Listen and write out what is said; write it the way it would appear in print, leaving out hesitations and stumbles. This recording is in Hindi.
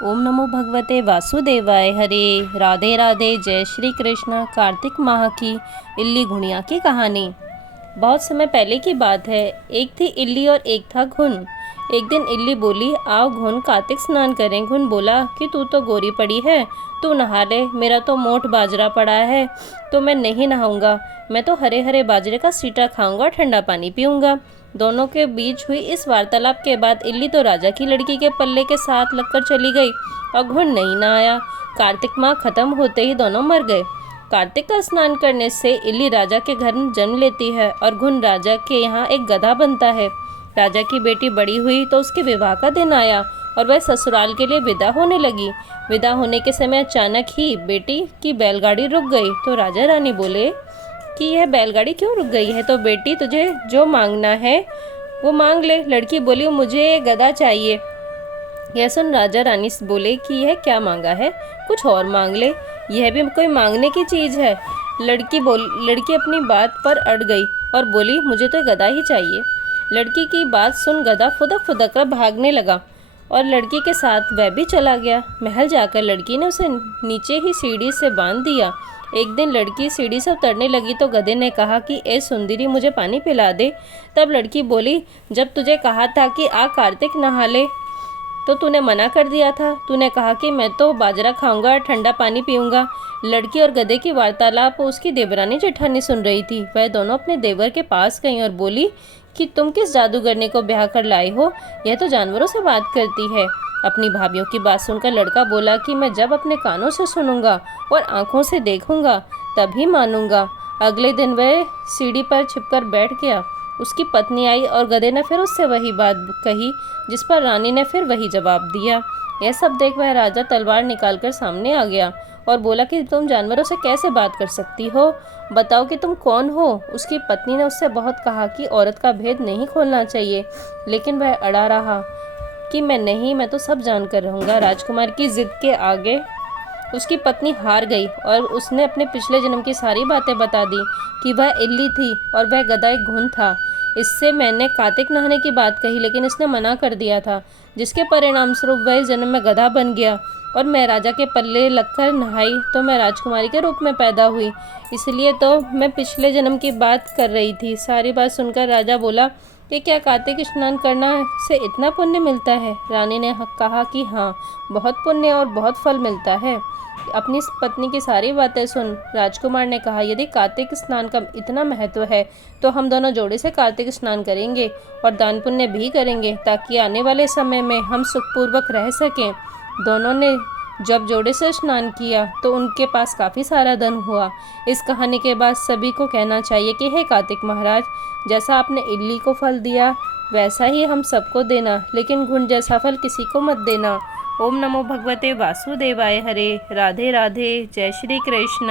ओम नमो भगवते वासुदेवाय। हरे राधे राधे। जय श्री कृष्ण। कार्तिक माह की इल्ली घुनिया की कहानी। बहुत समय पहले की बात है। एक थी इल्ली और एक था घुन। एक दिन इल्ली बोली, आओ घुन, कार्तिक स्नान करें। घुन बोला कि तू तो गोरी पड़ी है, तू नहा ले। मेरा तो मोट बाजरा पड़ा है तो मैं नहीं नहाऊंगा। मैं तो हरे हरे बाजरे का सीटा खाऊंगा, ठंडा पानी पीऊंगा। दोनों के बीच हुई इस वार्तालाप के बाद इल्ली तो राजा की लड़की के पल्ले के साथ लगकर चली गई और घुन नहीं नहाया। कार्तिक माह खत्म होते ही दोनों मर गए। कार्तिक का स्नान करने से इल्ली राजा के घर जन्म लेती है और घुन राजा के यहाँ एक गधा बनता है। राजा की बेटी बड़ी हुई तो उसके विवाह का दिन आया और वह ससुराल के लिए विदा होने लगी। विदा होने के समय अचानक ही बेटी की बैलगाड़ी रुक गई तो राजा रानी बोले कि यह बैलगाड़ी क्यों रुक गई है? तो बेटी, तुझे जो मांगना है वो मांग ले। लड़की बोली, मुझे गधा चाहिए। यह सुन राजा रानी बोले कि यह क्या मांगा है, कुछ और मांग ले, यह भी कोई मांगने की चीज़ है। लड़की अपनी बात पर अड़ गई और बोली, मुझे तो गधा ही चाहिए। लड़की की बात सुन गधा फुदक फुदक कर भागने लगा और लड़की के साथ वह भी चला गया। महल जाकर लड़की ने उसे नीचे ही सीढ़ी से बांध दिया। एक दिन लड़की सीढ़ी से उतरने लगी तो गधे ने कहा कि ए सुंदरी, मुझे पानी पिला दे। तब लड़की बोली, जब तुझे कहा था कि आ कार्तिक नहा ले तो तूने मना कर दिया था। तूने कहा कि मैं तो बाजरा खाऊंगा, ठंडा पानी पीऊंगा। लड़की और गधे की वार्तालाप उसकी देवरानी जेठानी सुन रही थी। वह दोनों अपने देवर के पास गईं और बोली कि तुम किस जादूगरनी को ब्याह कर लाए हो? यह तो जानवरों से बात करती है। अपनी भाभियों की बात सुनकर लड़का बोला कि मैं जब अपने कानों से सुनूंगा और आंखों से देखूंगा तभी मानूंगा। अगले दिन वह सीढ़ी पर छिपकर बैठ गया। उसकी पत्नी आई और गधे ने फिर उससे वही बात कही, जिस पर रानी ने फिर वही जवाब दिया। यह सब देख वह राजा तलवार निकालकर सामने आ गया और बोला कि तुम जानवरों से कैसे बात कर सकती हो? बताओ कि तुम कौन हो? उसकी पत्नी ने उससे बहुत कहा कि औरत का भेद नहीं खोलना चाहिए, लेकिन वह अड़ा रहा कि मैं तो सब जानकर रहूंगा। राजकुमार की जिद के आगे उसकी पत्नी हार गई और उसने अपने पिछले जन्म की सारी बातें बता दी कि वह इल्ली थी और वह गधा एक घुन था। इससे मैंने कार्तिक नहाने की बात कही लेकिन इसने मना कर दिया था, जिसके परिणाम स्वरूप वह इस जन्म में गधा बन गया और मैं राजा के पल्ले लगकर नहाई तो मैं राजकुमारी के रूप में पैदा हुई। इसलिए तो मैं पिछले जन्म की बात कर रही थी। सारी बात सुनकर राजा बोला कि क्या कार्तिक स्नान करना से इतना पुण्य मिलता है? रानी ने कहा कि हाँ, बहुत पुण्य और बहुत फल मिलता है। अपनी पत्नी की सारी बातें सुन राजकुमार ने कहा, यदि कार्तिक स्नान का इतना महत्व है तो हम दोनों जोड़े से कार्तिक स्नान करेंगे और दान पुण्य भी करेंगे ताकि आने वाले समय में हम सुखपूर्वक रह सकें। दोनों ने जब जोड़े से स्नान किया तो उनके पास काफ़ी सारा धन हुआ। इस कहानी के बाद सभी को कहना चाहिए कि हे कार्तिक महाराज, जैसा आपने इल्ली को फल दिया वैसा ही हम सबको देना, लेकिन घुन जैसा फल किसी को मत देना। ओम नमो भगवते वासुदेवाय। हरे राधे राधे। जय श्री कृष्ण।